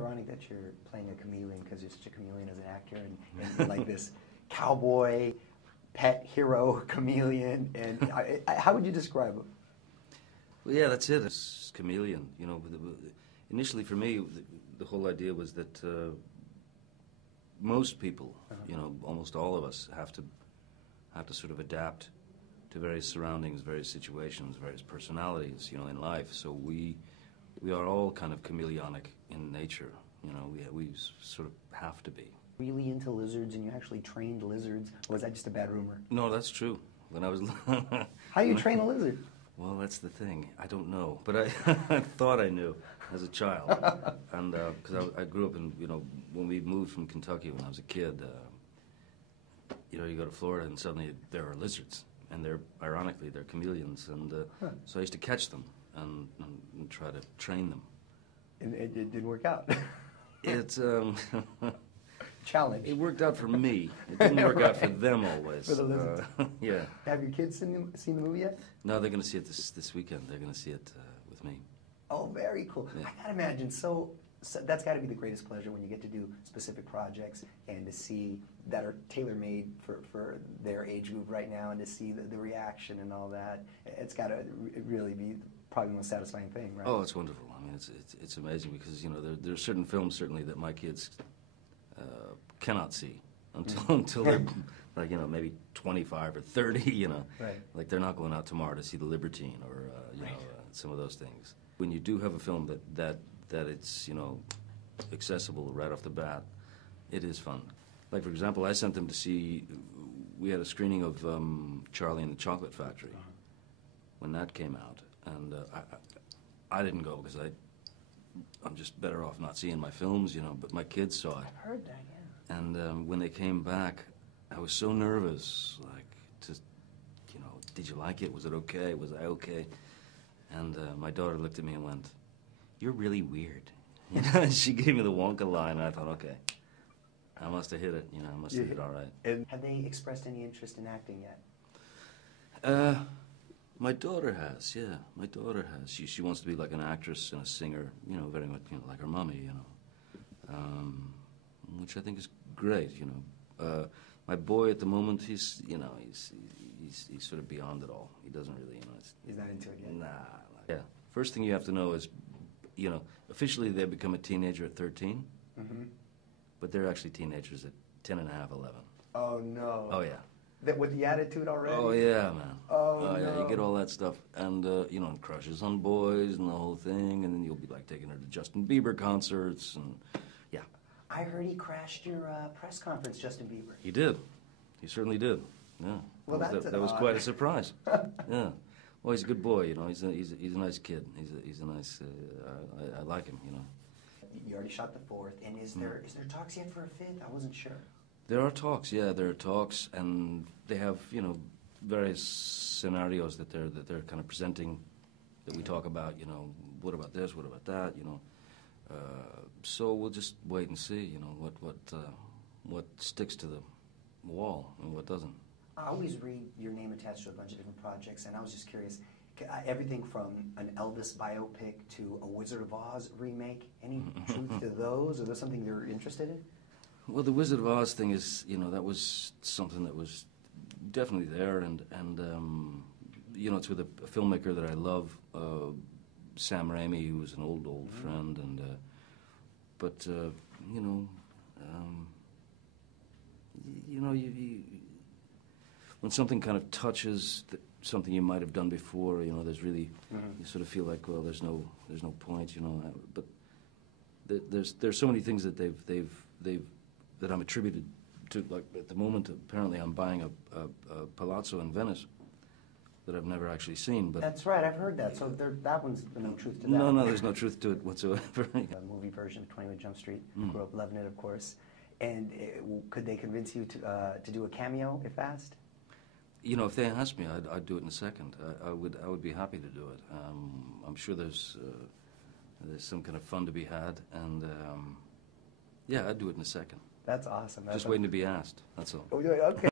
Ironic that you're playing a chameleon because you're such a chameleon as an actor, and you're like this cowboy, pet hero chameleon. And how would you describe him? Well, yeah, that's it. It's chameleon. You know, initially for me, the whole idea was that most people, you know, almost all of us, have to sort of adapt to various surroundings, various situations, various personalities, you know, in life. So we are all kind of chameleonic in nature. You know, we sort of have to be. Really into lizards, and you actually trained lizards, or was that just a bad rumor? No, that's true. When I was How do you train a lizard? Well, that's the thing. I don't know, but I thought I knew as a child, and because I grew up in, you know, when we moved from Kentucky when I was a kid, you know, you go to Florida and suddenly there are lizards, and ironically they're chameleons, and so I used to catch them and try to train them. And it didn't work out. It's challenge. It worked out for me. It didn't work out for them always. For the lizards. Yeah. Have your kids seen the movie yet? No, they're going to see it this weekend. They're going to see it with me. Oh, very cool. Yeah. I gotta imagine. So that's got to be the greatest pleasure when you get to do specific projects and to see that are tailor-made for their age group right now, and to see the reaction and all that. It's got to really be probably the most satisfying thing, right? Oh, it's wonderful. I mean, it's amazing because, you know, there are certain films certainly that my kids cannot see until they're like, you know, maybe 25 or 30. You know, right. Like they're not going out tomorrow to see The Libertine or you right. know, some of those things. When you do have a film that it's, you know, accessible right off the bat, it is fun. Like, for example, I sent them to see, we had a screening of Charlie and the Chocolate Factory when that came out, and I didn't go because I'm just better off not seeing my films, you know, but my kids saw it. I've heard that, yeah. And when they came back, I was so nervous, like, to, you know, did you like it? Was it okay? Was I okay? And my daughter looked at me and went, "You're really weird." You know, and she gave me the Wonka line, and I thought, okay, I must have hit it, you know, I must have hit it all right. And have they expressed any interest in acting yet? My daughter has, yeah, my daughter has. She wants to be like an actress and a singer, you know, very much, you know, like her mommy, you know, which I think is great, you know. My boy at the moment, he's, you know, he's sort of beyond it all. He doesn't really, you know. He's not into it yet? Nah. Yeah. First thing you have to know is, you know, officially they become a teenager at 13, but they're actually teenagers at 10 and a half, 11. Oh, no. Oh, yeah. With the attitude already? Oh, yeah, man. Oh, no. Yeah, you get all that stuff. And, you know, crushes on boys and the whole thing, and then you'll be, like, taking her to Justin Bieber concerts, and, yeah. I heard he crashed your press conference, Justin Bieber. He did. He certainly did, yeah. Well, that was quite a surprise. Yeah. Well, he's a good boy, you know. He's a nice kid. He's a nice. I like him, you know. You already shot the fourth, and is there talks yet for a fifth? I wasn't sure. There are talks, yeah. There are talks, and they have, you know, various scenarios that they're kind of presenting, that we talk about. You know, what about this? What about that? You know. So we'll just wait and see. You know, what sticks to the wall and what doesn't. I always read your name attached to a bunch of different projects, and I was just curious, everything from an Elvis biopic to a Wizard of Oz remake, any truth to those? Or those something you're interested in? Well, the Wizard of Oz thing is, you know, that was something that was definitely there, and you know, it's with a filmmaker that I love, Sam Raimi, who was an old friend, and but you know, when something kind of touches something you might have done before, you know, there's really, you sort of feel like, well, there's no point, you know. But there's so many things that that I'm attributed to. Like at the moment, apparently, I'm buying a palazzo in Venice that I've never actually seen. But that's right, I've heard that. So that one's no truth to that. No, there's no truth to it whatsoever. A movie version of 21 Jump Street. Grew up loving it, of course. And could they convince you to do a cameo if asked? You know, if they asked me, I'd do it in a second. I would be happy to do it. I'm sure there's some kind of fun to be had, and yeah, I'd do it in a second. That's awesome. Just waiting to be asked. That's all. Oh, okay.